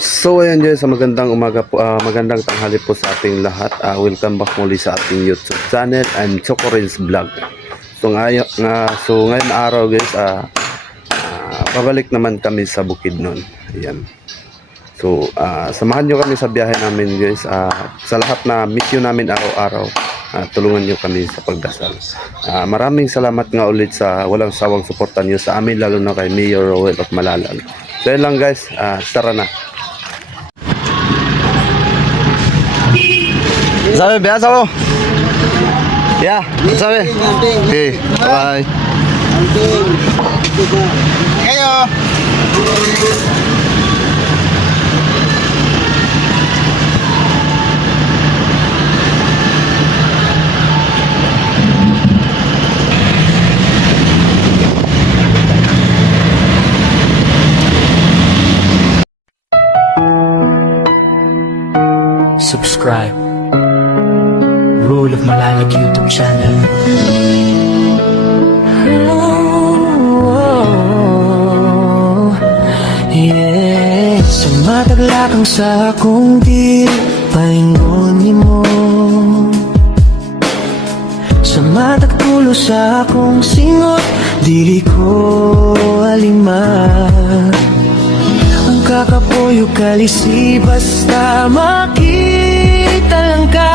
So ayan guys, magandang umaga po, magandang tanghali po sa ating lahat. Welcome back muli sa ating YouTube channel and Chocorins Vlog. So ngayon araw guys, pabalik naman kami sa Bukidnon. Ayan. So samahan nyo kami sa biyahe namin guys. Sa lahat na mission namin araw-araw, tulungan nyo kami sa pagdasal. Maraming salamat nga ulit sa walang sawang suporta nyo sa amin, lalo na kay Mayor Rowell of Malalag. So yun lang guys, tara na. Sabi, biasa mo. Ya, sabi. Okay, bye. Kayo. Subscribe. Rule of Malalag YouTube channel. Oh, yeah. Sumataglakang sa akong di paingon mo. Sumatagtulo sa akong singot, dili ko alima. Ang kakapoyo kalisi basta makita lang ka.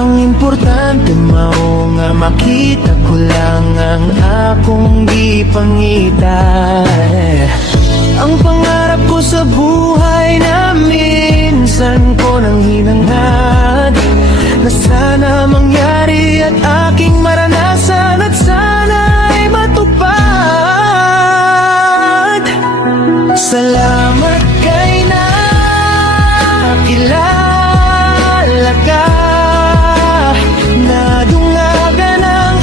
Ang importante mao nga makita ko lang ang akong gipangita. Ang pangarap ko sa buhay na minsan ko nang hinangad, na sana mangyari at aking maranasan at sana'y matupad. Salamat kay nakilala ka, nadungagan ang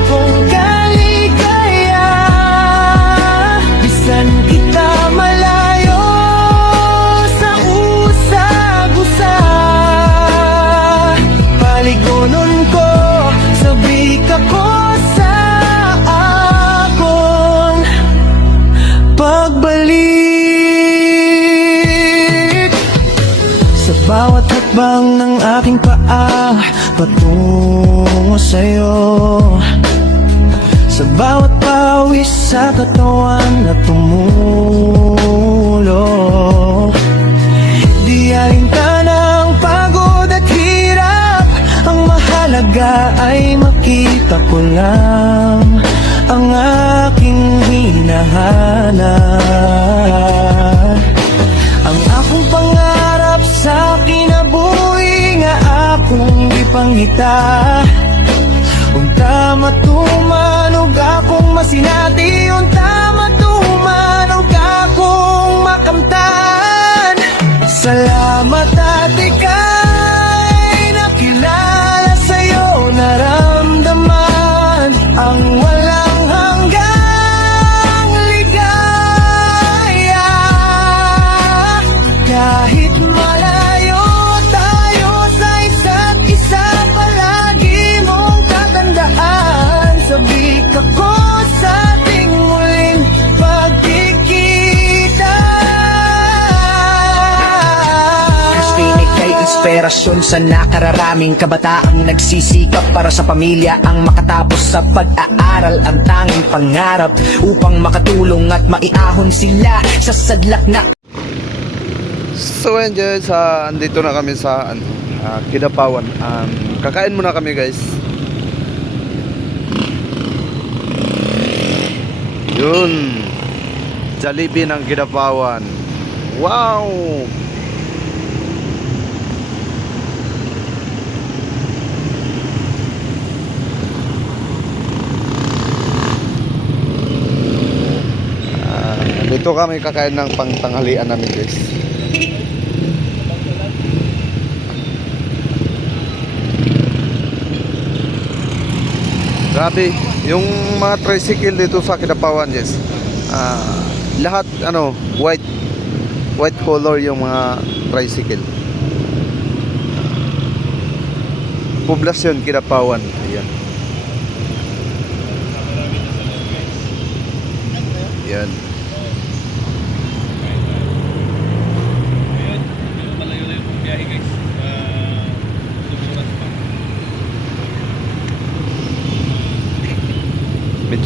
akong kaligaya. Bisan kita malayo sa usag-usa, paligonon ko, sabik ako sa akong pagbalik. Sa bawat hakbang ng aking paa patungo sa'yo, sa bawat pawis sa katawan na tumulo, di alinta ng pagod at hirap. Ang mahalaga ay makita ko lang ang aking hinahanap. Ang akong pangarap sa kinabuhi nga akong ipangita. Unta matumanog akong masinati, unta matumanog akong makamtan. Salamat at ika'y nakilala, sa'yo naramdaman ang walang hanggang ligaya. Kahit malayo tayo sa isa't isa, palagi mong tatandaan. Sabik ako sa ating muling pagkikita. Christine kay inspirasyon sa nakararaming kabataang nagsisikap para sa pamilya ang makatapos sa pag-aaral. Ang tanging pangarap upang makatulong at maiahon sila sa sadlak na. So ayan guys, andito na kami sa Kidapawan. Kakain muna kami guys. Yun, Jollibee ng Kidapawan. Wow! Dito kami kakain ng pangtanghalian namin guys. Grabe, yung mga tricycle dito sa Kidapawan guys, lahat white color yung mga tricycle. Poblasyon Kidapawan. Ayan. Yan.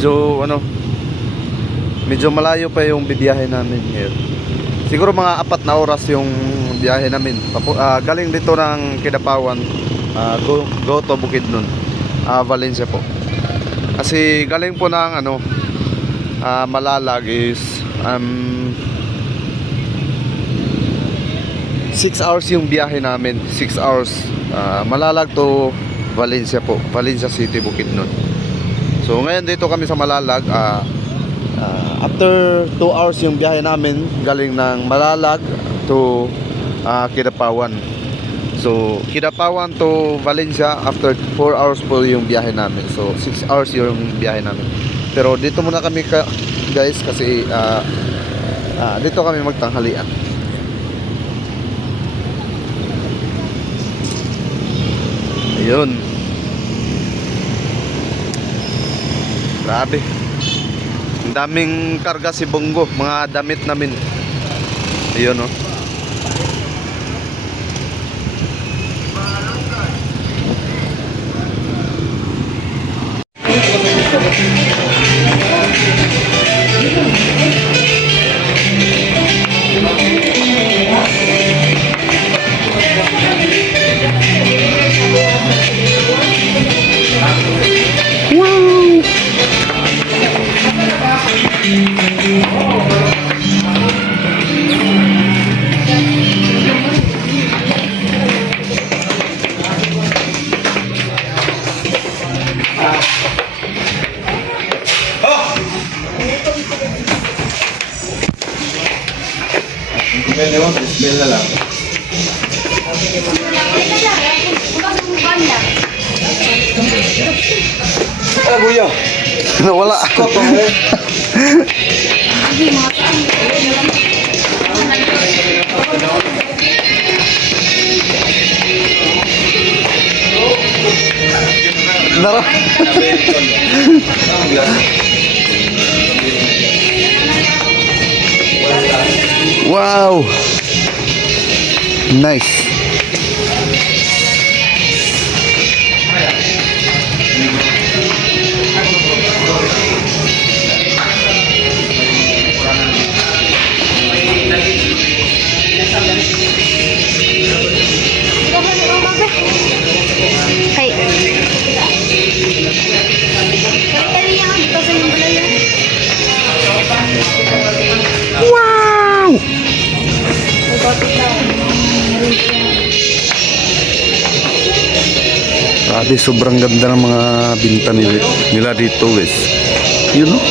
medyo medyo malayo pa yung bibiyahe namin ngayon. Siguro mga 4 na oras yung biyahe namin. Galing dito ng Kidapawan, go to Bukidnon, Valencia po. Kasi galing po ng Malalag is 6 hours yung biyahe namin. 6 hours. Malalag to Valencia po. Valencia City, Bukidnon. So ngayon dito kami sa Malalag. After 2 hours yung biyahe namin galing ng Malalag to Kidapawan. So Kidapawan to Valencia after 4 hours po yung biyahe namin. So 6 hours yung biyahe namin. Pero dito muna kami guys kasi dito kami magtanghalian. Ayun. Grabe. Ang daming karga si Bongo, mga damit namin. Ayun oh. Pwede mo, display na lang. Ah, kuya. Nawala. Stop mo eh. Nara. Wow. Nice. Hey. Wow. Grabe, sobrang ganda ng mga binta nila dito guys. You know?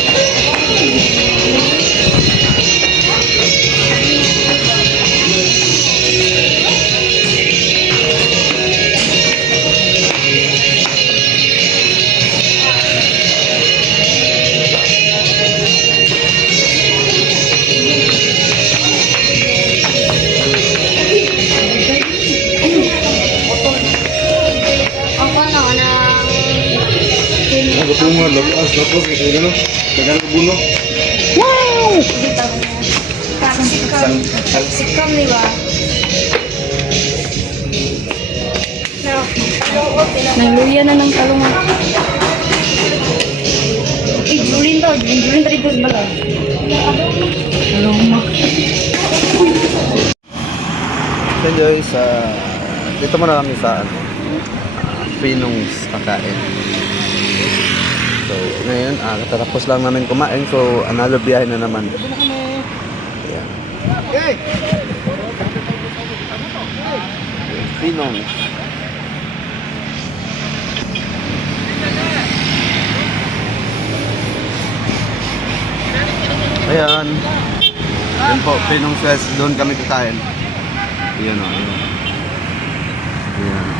Nagpungo, lapos, kasi gano'n. Tagal ko buno. Sikam, di ba? Nangluya na ng talungan. Julin daw. Julin tadi bus balay. Talungan. So guys, dito muna kami sa Pinong's kakain. So ngayon, katatapos lang namin kumain. So another biyahe na naman. Ayan. Pinong's. Ayan. Yan po, Pinong's guys. Doon kami kakain. Ayan o, ayan. Ayan.